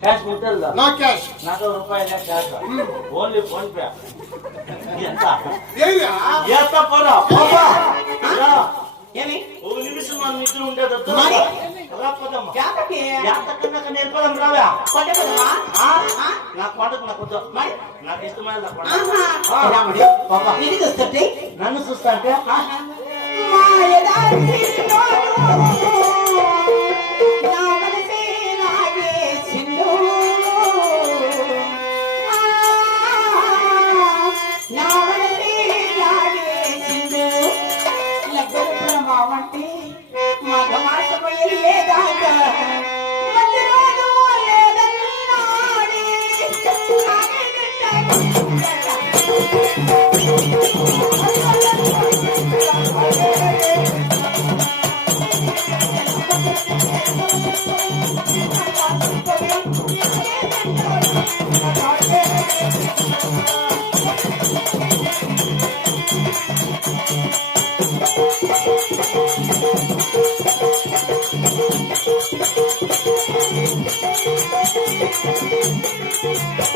Cash ఉంటుందా no cash నాకు రూపాయల క్యాష్ ఓన్లీ ఫోన్ పే ఎంత? పోరా. ఏమి? ఒక నిమిషం మనం ఎంత కన్నా నేర్పడం రావా? నాకు నాకు వద్దు. మరి? నాకు ఇష్టమైన నన్ను చూస్తా అంటే? Thank you.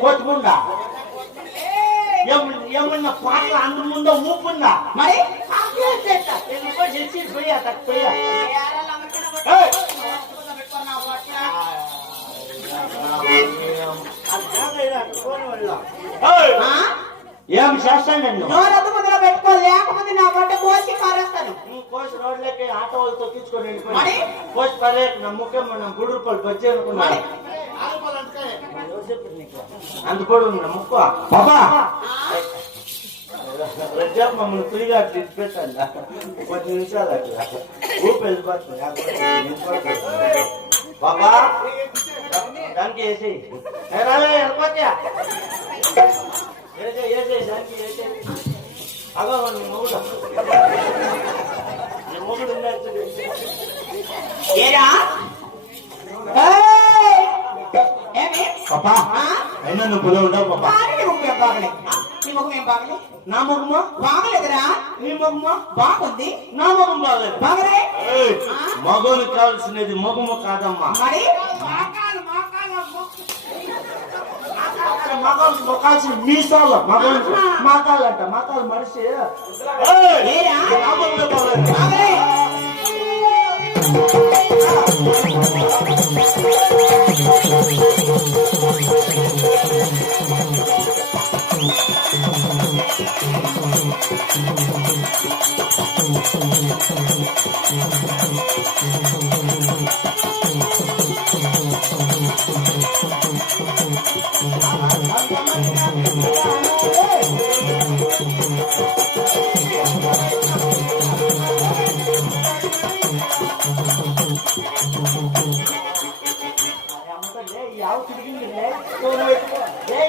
కొట్టుకుండా ఏమన్నా పాటలు అందరి ముందు ఊపుందా? మరి పోయా తక్కువ? ఏం చేస్తాను నోరద్దు ముద్ర పెట్టుకో లేకపోతే నా బట్ట కోసి పారేస్తాను. కోసి రోడ్లకి ఆటో మరి? వెళ్ళిపోయి కోసి పదే నా ముఖ్యం గుడి రూపాయలు బజ్జి అనుకున్నా మరి? అంత కూడా ఉంది ముక్కు బాబా! రేపు మమ్మల్ని ఫ్రీగా అట్లా కొద్ది నిమిషాలు అట్లా ఊపి వెళ్ళిపోతుంది. బాబా! దానికి వేసి వెళ్ళిపోతా దానికి వేసే. అగో నీ మొగుడు. నీ మొగుడు ఏరా? నువ్వు పొలం ఉండవు పాపా. బాగలే ముఖం ఏం బాగలే నీ ముఖం ఏం బాగలే నా ముఖమా బాగలేదురా. నీ ముఖమా బాగుంది. నా ముఖం బాగలేదు. బాగలే. కావాల్సినది మగము కాదమ్మా. మరి? మగోనికి కావాల్సిన మీసాలు మగోనికి మాకాలంట మాకాలు మనిషి. ముఖమే బాగలేదు. బాగలే.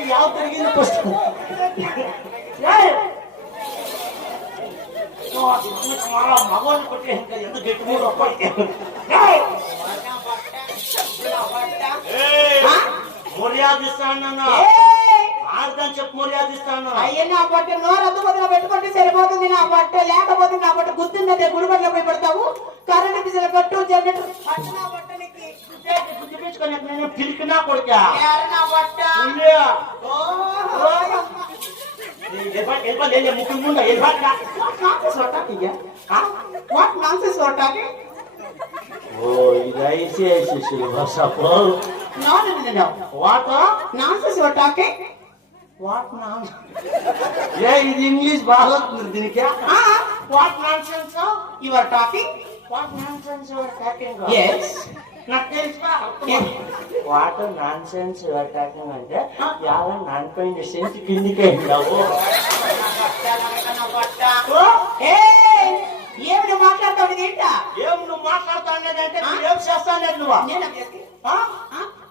ಯಾವ ತಿರುಗಿನ ಫಸ್ಟ್ ಮಗನ ಕೊಟ್ಟೆ ಎಂದು ಗೇಟ್ ಮೂರು ಅಪ್ಪಳಿಕೆ ಮರ್ಯಾದಿಸ್ತಾನ చెప్పి మర్యాద ఇస్తాను అయ్యో నా బట్ట నోరద్దు ముద్ర పెట్టుకుంటే సరిపోతుంది. నా బట్ట లేకపోతే నా బట్ట గుర్తుందంటే గుడిబడిలో పోయి పడతావు. కరెంట్ బిజల కట్టు జనరేటర్ పట్టు నా నేను పిలికినా కొడుకా? నా వెళ్ళి ముగ్గురు ముందు. What Nonsense you are talking. What non ఏ ఇది ఇంగ్లీష్ బాగా వస్తుంది దీనికి. What nonsense are talking? What nonsense your talking Yes. నాకు తెలుసా. What nonsense your talking అంటే యావ నాన్ పోయిన సెన్స్ కిందికి వెళ్ళావు ఏమిటి మాట్లాడతావు ఏంటా? ఏం నువ్వు మాట్లాడుతానేదంటే ఏం చేస్తానేది నువ్వు? నేను?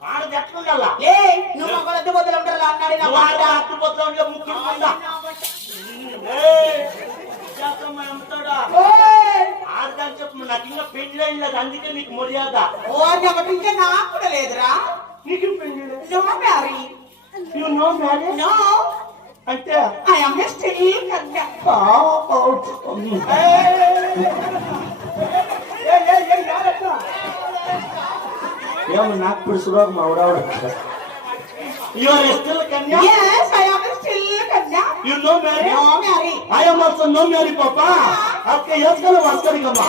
ఆడది ఎట్లుండాలా లే నువ్వు ఒక అద్దె బొద్దలు ఉంటారు అన్నాడు నా నువ్వు మాట ఆడ అట్టుపోతుంటే ముక్కుడు ఉందా ఆడదాని చెప్పు నాకు ఇంకా పెళ్ళి లేదు అందుకే నీకు మర్యాద ఓ ఒకటి ఇంకా నాకు కూడా లేదురా నీకు పెళ్ళి లేదు no marry you no marriage no అంటే ఐ యామ్ స్టిల్ కన్యా ఏమో నాకు పిడుచులోకి మా You are still Kanya? Yes, I am still Kanya. You know Mary? No, Mary. I am also no Mary, Papa. आपके यश करो वास्करी कमा.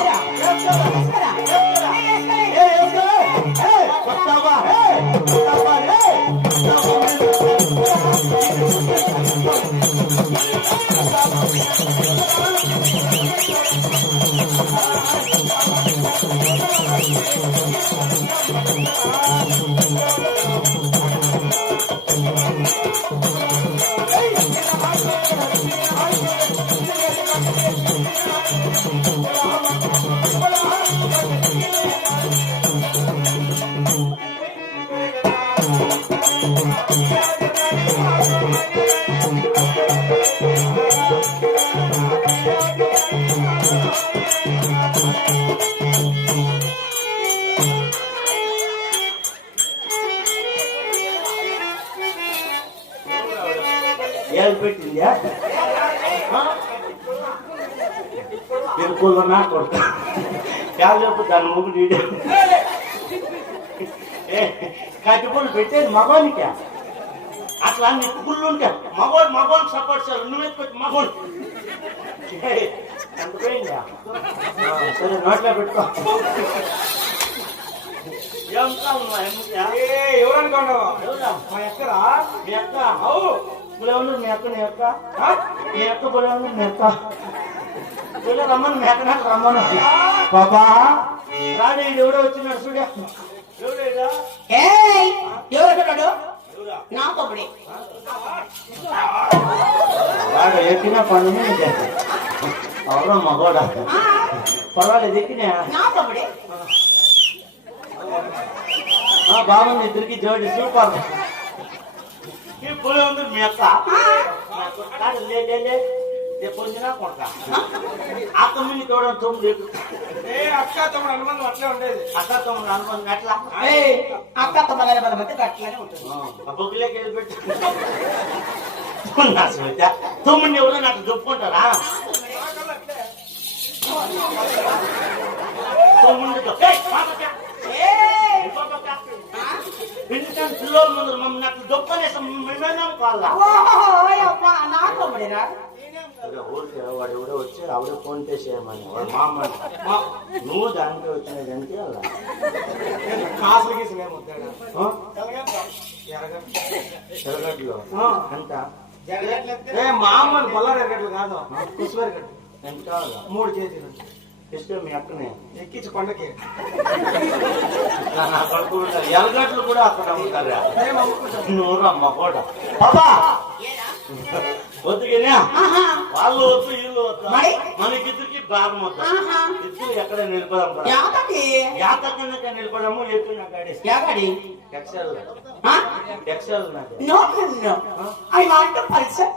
ಹೇಳ್ಬಿಟ್ಟಿದ್ಯಾ ತಿಳ್ಕೊಳ್ಳೋಣ ಕೊಡ್ತಾರೆ చెప్పు దాని ఈడే. ఏ కట్టుబుల్ పెట్టేది మగోనికి అట్లా నీకు గుళ్ళు ఉంటాయి మగోడు మగోడు సపోర్ట్ చేయాలి. నువ్వు ఎత్తుకొచ్చి మగోడు ఆ, సరే నోట్లో పెట్టుకో. ఎవరనుకున్నావు? ఎవరా మా ఎక్కరా? మీ అక్క. అవు బులే మీ అక్క నీ అక్క? మీ అక్క ఉంది మీ అక్క? రమ్మని మీ అక్క నాకు రమ్మను రాడి ఈడు ఎవడో వచ్చినాడు చూడ. ఎవడేడా? ఏయ్ ఎవరు ఎక్కడాడు ఎవరా నా తమ్ముడే వాడు ఎక్కినా పనులు అవరా మగోడా. పర్వాలేదు ఎక్కినా. నా ఆ, బాగుంది ఇద్దరికి జోడి సూపర్. ఉంది మీ అక్క పొందినా కొడక? అక్క మిని తోడని తొమ్మిది ఏ అక్క తమ్ముడు అనుబంధం అట్లే ఉండేది. అక్క తొమ్మిది అనుకుంది అట్లా అక్క తమ్ముడు మన మధ్య అట్లనే ఉంటుంది. బొగ్గులోకి వెళ్ళి పెట్టు? తొమ్మిది ఎవరు నాకు చెప్పుకుంటారా? తొమ్మిది ఏయ్ ఎందుకంటే పిల్లల ముందు మమ్మల్ని నాకు దొప్పనేసి మేమేనాం కావాలా నా ఊరికే వాడు ఎవడో వచ్చి ఆవిడ ఫోన్ పే చేయమని. వాడు మా అమ్మ నువ్వు దానికి వచ్చినది అంటే అలా. కాసులు గీసులు ఏమి వద్దాడు? ఆ? ఎరగ చెరగట్లో ఆ. ఎంత? ఏ మా అమ్మని బొల్లారు ఎరగట్లు కాదు. కుసువెరగట్లు ఎంత కావాలా? మూడు కేజీలు. ఇస్తే మీ అక్కనే. ఎక్కించి కొండకి. నా కొడుకు ఎరగట్లు కూడా అక్కడ అమ్ముతారా నూరు అమ్మ కూడా వద్దుగానే వాళ్ళు వద్దు వీళ్ళు వద్దు? మనకిద్దరికి భాగం వద్దు. ఇద్దరు ఎక్కడ. యాతకి యాతకన్నక నిలబడము? ఎక్కువ నాకు గాడి ఎక్సెల్ ఎక్సెల్ నాకు no no I want Pulsar